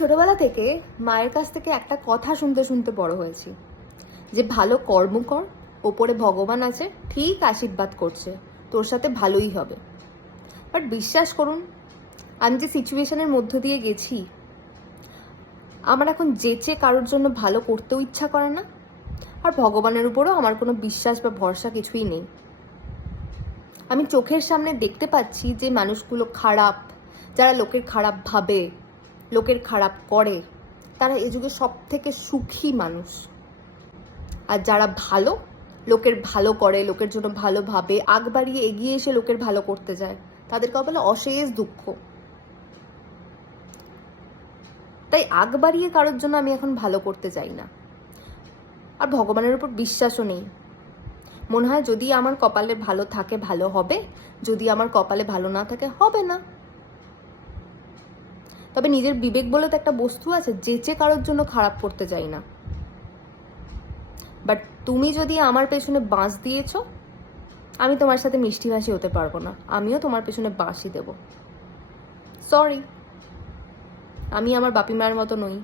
ছোটবেলা থেকে মায়ের কাছ থেকে একটা কথা শুনতে শুনতে বড় হয়েছি, যে ভালো কর্ম কর, ওপরে ভগবান আছে, ঠিক আশীর্বাদ করছে, তোর সাথে ভালোই হবে। বাট বিশ্বাস করুন, আমি যে সিচুয়েশনের মধ্য দিয়ে গেছি, আমার এখন যেচে কারোর জন্য ভালো করতেও ইচ্ছা করে না, আর ভগবানের উপরও আমার কোনো বিশ্বাস বা ভরসা কিছুই নেই। আমি চোখের সামনে দেখতে পাচ্ছি যে মানুষগুলো খারাপ, যারা লোকের খারাপ ভাবে, লোকের খারাপ করে, তারা এ যুগে সব থেকে সুখী মানুষ। আর যারা ভালো, লোকের ভালো করে, লোকের জন্য ভালো ভাবে, আগ বাড়িয়ে এগিয়ে এসে লোকের ভালো করতে যায়, তাদের কপালে অশেষ দুঃখ। তাই আগ বাড়িয়ে কারোর জন্য আমি এখন ভালো করতে চাই না, আর ভগবানের উপর বিশ্বাসও নেই। মনে হয় যদি আমার কপালে ভালো থাকে ভালো হবে, যদি আমার কপালে ভালো না থাকে হবে না। তবে নিজের বিবেক বলে তো একটা বস্তু আছে, যেচে কারোর জন্য খারাপ করতে চাই না। বাট তুমি যদি আমার পেছনে বাঁশ দিয়েছো, আমি তোমার সাথে মিষ্টিভাষী হতে পারবো না, আমিও তোমার পেছনে বাঁশই দেব। সরি, আমি আমার বাপি মায়ের মতো নই।